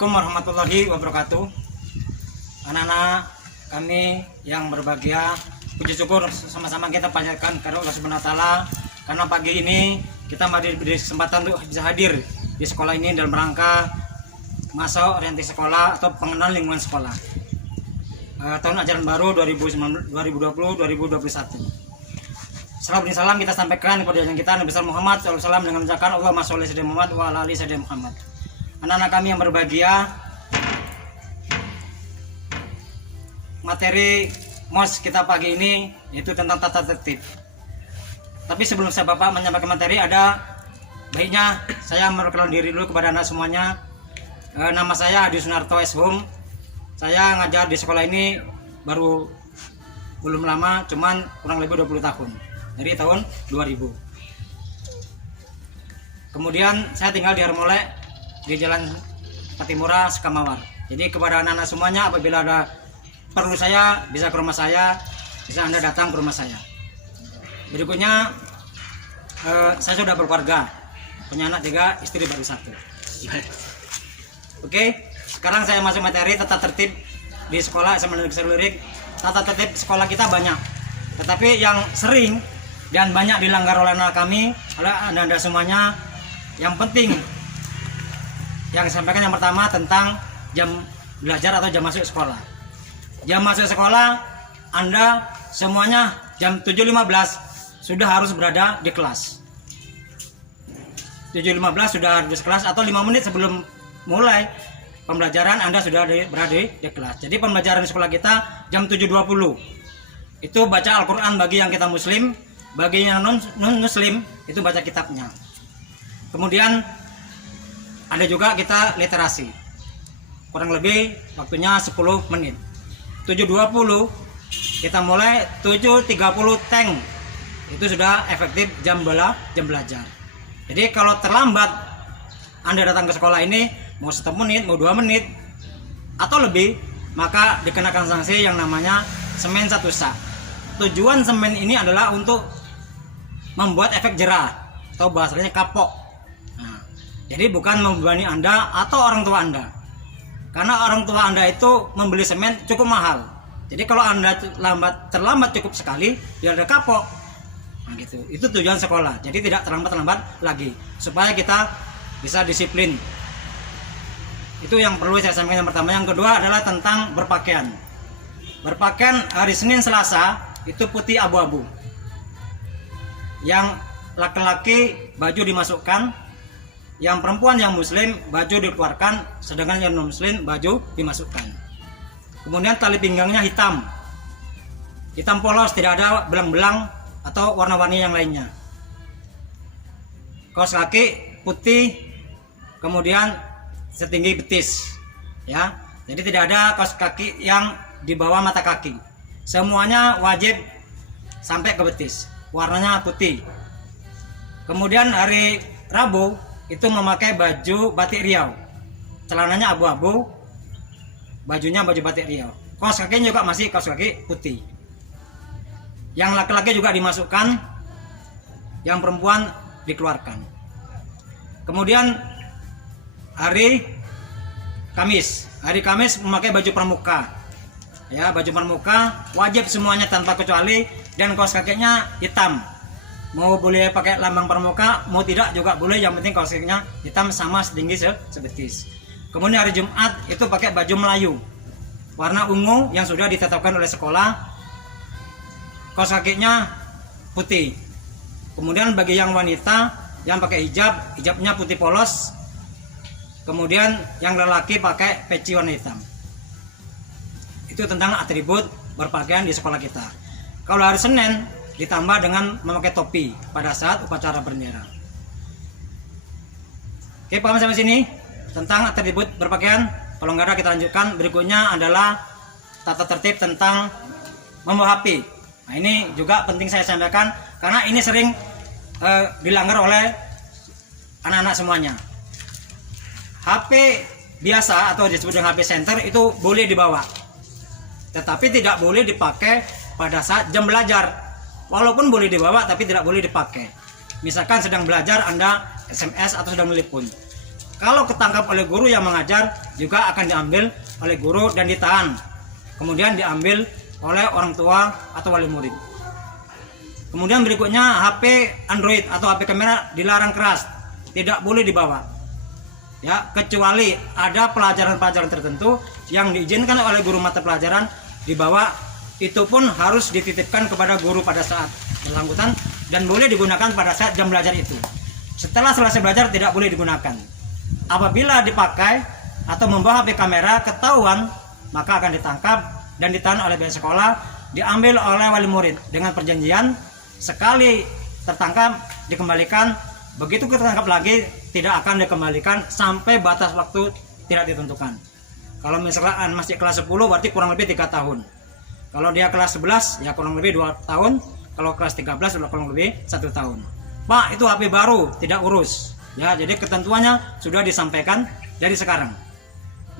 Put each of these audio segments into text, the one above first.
Assalamualaikum warahmatullahi wabarakatuh. Anak-anak kami yang berbahagia, puji syukur sama-sama kita panjatkan kepada Allah Subhanahu wa taala karena pagi ini kita diberi kesempatan untuk bisa hadir di sekolah ini dalam rangka masa orientasi sekolah atau pengenalan lingkungan sekolah. Tahun ajaran baru 2020-2021. Salam dan salam kita sampaikan kepada yang kita Nabi besar Muhammad SAW dengan mengucapkan Allahumma sholli ala Muhammad wa ala ali sayyidina Muhammad. Anak-anak kami yang berbahagia, materi MOS kita pagi ini yaitu tentang tata tertib. Tapi sebelum saya Bapak menyampaikan materi, ada baiknya saya memperkenalkan diri dulu kepada anak semuanya. Nama saya Adi Sunarto Eshum. Saya ngajar di sekolah ini belum lama, cuman kurang lebih 20 tahun. Dari tahun 2000. Kemudian saya tinggal di Harmolek di Jalan Patimura, Sukamawar. Jadi kepada anak-anak semuanya, apabila ada perlu saya bisa ke rumah saya, bisa Anda datang ke rumah saya. Berikutnya saya sudah berkeluarga, punya anak 3, istri baru 1. Oke, sekarang saya masuk materi tata tertib di sekolah SMA Negeri Selurik. Tata tertib sekolah kita banyak, tetapi yang sering dan banyak dilanggar oleh anak kami, oleh anda semuanya, yang penting yang saya sampaikan yang pertama tentang jam belajar atau jam masuk sekolah. Jam masuk sekolah Anda semuanya jam 7.15 sudah harus berada di kelas. 7.15 sudah harus di kelas, atau 5 menit sebelum mulai pembelajaran Anda sudah berada di kelas. Jadi pembelajaran di sekolah kita jam 7.20 itu baca Al-Quran bagi yang kita muslim, bagi yang non muslim itu baca kitabnya. Kemudian ada juga kita literasi, kurang lebih waktunya 10 menit. 7.20 kita mulai, 7.30 tank itu sudah efektif jam belajar. Jadi kalau terlambat Anda datang ke sekolah ini, mau 1 menit, mau 2 menit atau lebih, maka dikenakan sanksi yang namanya semen 1 sak. Tujuan semen ini adalah untuk membuat efek jerah atau bahasanya kapok. Jadi bukan membebani Anda atau orang tua Anda. Karena orang tua Anda itu membeli semen cukup mahal. Jadi kalau Anda terlambat cukup sekali, dia ada kapok. Nah gitu. Itu tujuan sekolah. Jadi tidak terlambat lagi, supaya kita bisa disiplin. Itu yang perlu saya sampaikan yang pertama. Yang kedua adalah tentang berpakaian. Berpakaian hari Senin Selasa itu putih abu-abu. Yang laki-laki baju dimasukkan, yang perempuan yang muslim baju dikeluarkan, sedangkan yang non muslim baju dimasukkan. Kemudian tali pinggangnya hitam polos, tidak ada belang-belang atau warna-warni yang lainnya. Kaos kaki putih, kemudian setinggi betis, ya. Jadi tidak ada kaos kaki yang di bawah mata kaki. Semuanya wajib sampai ke betis, warnanya putih. Kemudian hari Rabu itu memakai baju batik Riau, celananya abu-abu, bajunya baju batik Riau. Kaos kakinya juga masih kaos kaki putih. Yang laki-laki juga dimasukkan, yang perempuan dikeluarkan. Kemudian hari Kamis memakai baju pramuka, ya, baju pramuka wajib semuanya tanpa kecuali, dan kaos kakinya hitam. Mau boleh pakai lambang pramuka, mau tidak juga boleh, yang penting kaos kakinya hitam sama setinggi sebetis. Kemudian hari Jumat itu pakai baju Melayu warna ungu yang sudah ditetapkan oleh sekolah, kaos kakinya putih. Kemudian bagi yang wanita yang pakai hijabnya putih polos. Kemudian yang lelaki pakai peci warna hitam. Itu tentang atribut berpakaian di sekolah kita. Kalau hari Senin ditambah dengan memakai topi pada saat upacara bendera. Oke, paham sampai sini tentang atribut berpakaian? Kalau nggak ada kita lanjutkan. Berikutnya adalah tata tertib tentang membawa HP. Nah ini juga penting saya sampaikan karena ini sering dilanggar oleh anak-anak semuanya. HP biasa atau disebut dengan HP center itu boleh dibawa, tetapi tidak boleh dipakai pada saat jam belajar. Walaupun boleh dibawa tapi tidak boleh dipakai. Misalkan sedang belajar Anda SMS atau sedang nelpon. Kalau ketangkap oleh guru yang mengajar juga akan diambil oleh guru dan ditahan. Kemudian diambil oleh orang tua atau wali murid. Kemudian berikutnya HP Android atau HP kamera dilarang keras, tidak boleh dibawa. Ya, kecuali ada pelajaran-pelajaran tertentu yang diizinkan oleh guru mata pelajaran dibawa, itu pun harus dititipkan kepada guru pada saat bersangkutan dan boleh digunakan pada saat jam belajar itu. Setelah selesai belajar tidak boleh digunakan. Apabila dipakai atau membawa HP kamera ketahuan, maka akan ditangkap dan ditahan oleh pihak sekolah, diambil oleh wali murid dengan perjanjian sekali tertangkap dikembalikan, begitu tertangkap lagi tidak akan dikembalikan sampai batas waktu tidak ditentukan. Kalau misalkan masih kelas 10 berarti kurang lebih 3 tahun. Kalau dia kelas 11 ya kurang lebih 2 tahun. Kalau kelas 13 sudah kurang lebih 1 tahun. Pak, itu HP baru, tidak urus. Ya, jadi ketentuannya sudah disampaikan dari sekarang.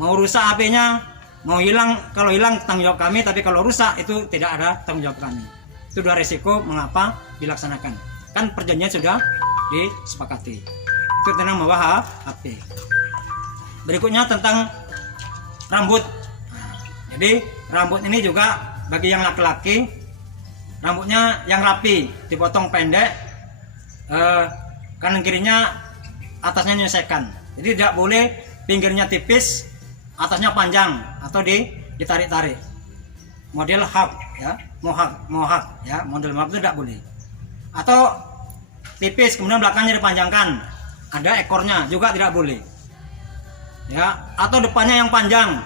Mau rusak HP-nya, mau hilang, kalau hilang tanggung jawab kami, tapi kalau rusak itu tidak ada tanggung jawab kami. Itu sudah resiko mengapa dilaksanakan. Kan perjanjian sudah disepakati. Itu tentang membawa HP. Berikutnya tentang rambut. Jadi rambut ini juga bagi yang laki-laki, rambutnya yang rapi, dipotong pendek, kanan kirinya atasnya menyelesaikan. Jadi tidak boleh pinggirnya tipis, atasnya panjang atau ditarik-tarik. Model hak ya, mohak ya, model mohak itu tidak boleh. Atau tipis kemudian belakangnya dipanjangkan, ada ekornya juga tidak boleh. Ya, atau depannya yang panjang.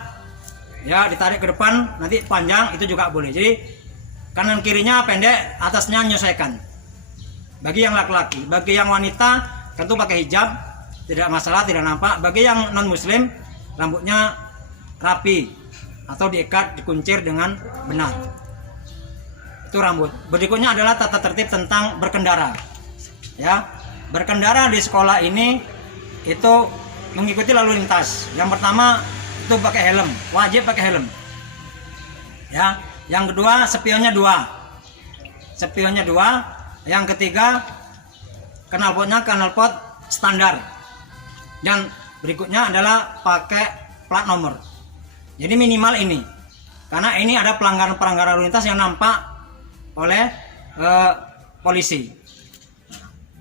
Ya, ditarik ke depan nanti panjang itu juga boleh. Jadi kanan kirinya pendek, atasnya menyesuaikan. Bagi yang laki-laki, bagi yang wanita tentu pakai hijab, tidak masalah, tidak nampak. Bagi yang non muslim rambutnya rapi atau diikat, dikuncir dengan benar. Itu rambut. Berikutnya adalah tata tertib tentang berkendara. Ya, berkendara di sekolah ini itu mengikuti lalu lintas. Yang pertama itu pakai helm, wajib pakai helm. Ya, yang kedua spionnya 2. Spionnya 2. Yang ketiga knalpotnya knalpot standar. Dan berikutnya adalah pakai plat nomor. Jadi minimal ini. Karena ini ada pelanggaran-pelanggaran lalu lintas yang nampak oleh polisi.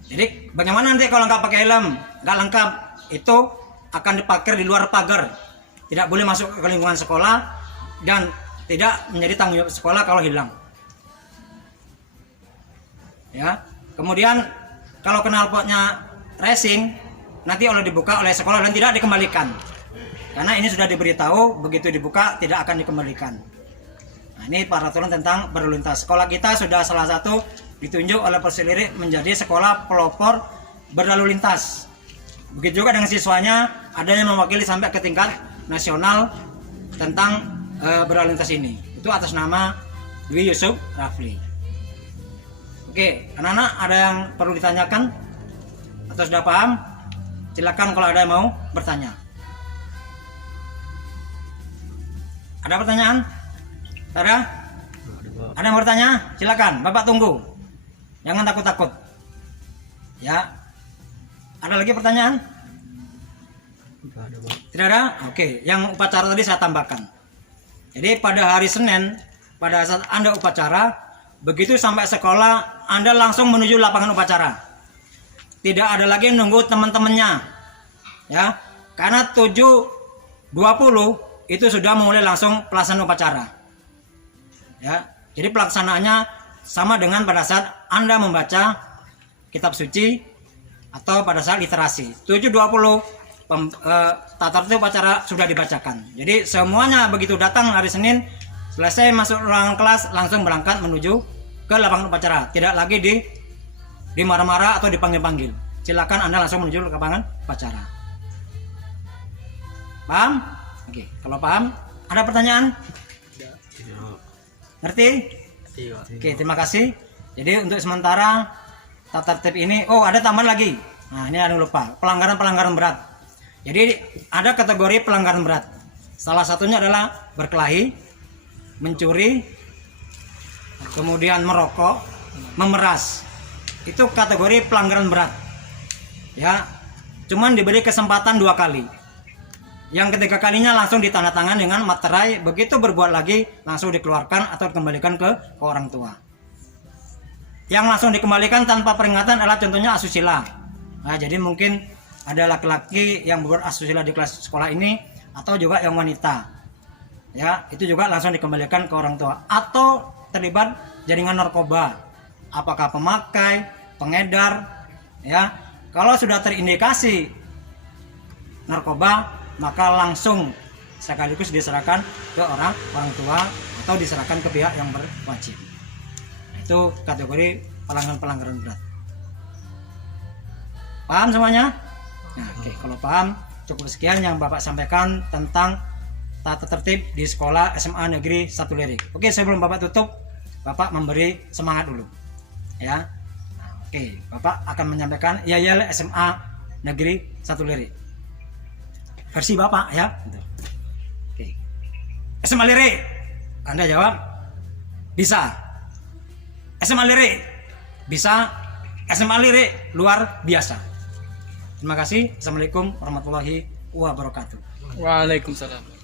Jadi bagaimana nanti kalau nggak pakai helm, nggak lengkap, itu akan diparkir di luar pagar, tidak boleh masuk ke lingkungan sekolah dan tidak menjadi tanggung jawab sekolah kalau hilang. Ya, kemudian kalau knalpotnya racing nanti oleh dibuka oleh sekolah dan tidak dikembalikan, karena ini sudah diberitahu begitu dibuka tidak akan dikembalikan. Nah, ini peraturan tentang berlalu lintas. Sekolah kita sudah salah satu ditunjuk oleh Persilirik menjadi sekolah pelopor berlalu lintas. Begitu juga dengan siswanya, ada yang mewakili sampai ke tingkat nasional tentang berlalu lintas ini. Itu atas nama Dwi Yusuf Rafli. Oke, anak-anak ada yang perlu ditanyakan atau sudah paham? Silakan kalau ada yang mau bertanya. Ada pertanyaan? Ada? Ada yang bertanya? Silakan, Bapak tunggu. Jangan takut-takut. Ya. Ada lagi pertanyaan? Tidak ada? Oke, yang upacara tadi saya tambahkan. Jadi pada hari Senin, pada saat Anda upacara, begitu sampai sekolah, Anda langsung menuju lapangan upacara. Tidak ada lagi nunggu teman-temannya. Ya. Karena 7.20 itu sudah mulai langsung pelaksanaan upacara. Ya. Jadi pelaksanaannya sama dengan pada saat Anda membaca kitab suci atau pada saat literasi. 7.20 tata tertib upacara sudah dibacakan. Jadi semuanya begitu datang hari Senin, selesai masuk ruangan kelas langsung berangkat menuju ke lapangan upacara. Tidak lagi dimarah-marah atau dipanggil-panggil. Silakan Anda langsung menuju ke lapangan upacara. Paham? Oke, kalau paham, ada pertanyaan? Ngerti? Oke, terima kasih. Jadi untuk sementara tata tertib ini, oh ada tambahan lagi. Nah, ini ada lupa, pelanggaran-pelanggaran berat. Jadi ada kategori pelanggaran berat. Salah satunya adalah berkelahi, mencuri, kemudian merokok, memeras. Itu kategori pelanggaran berat. Ya. cuman diberi kesempatan 2 kali. Yang ketiga kalinya langsung ditandatangan dengan materai, begitu berbuat lagi langsung dikeluarkan atau dikembalikan ke orang tua. Yang langsung dikembalikan tanpa peringatan adalah contohnya asusila. Nah, jadi mungkin ada laki-laki yang berbuat asusila di kelas sekolah ini atau juga yang wanita. Ya, itu juga langsung dikembalikan ke orang tua atau terlibat jaringan narkoba. Apakah pemakai, pengedar, ya. Kalau sudah terindikasi narkoba, maka langsung sekaligus diserahkan ke orang tua atau diserahkan ke pihak yang berwajib. Itu kategori pelanggaran berat. Paham semuanya? Nah, oke. Kalau paham, cukup sekian yang Bapak sampaikan tentang tata tertib di sekolah SMA Negeri 1 Lirik. Oke, sebelum Bapak tutup, Bapak memberi semangat dulu. Ya. Nah, oke, Bapak akan menyampaikan YYL SMA Negeri 1 Lirik. Versi Bapak ya. Oke. SMA Lirik. Anda jawab bisa. SMA Lirik bisa. SMA Lirik luar biasa. Terima kasih. Assalamualaikum warahmatullahi wabarakatuh. Waalaikumsalam.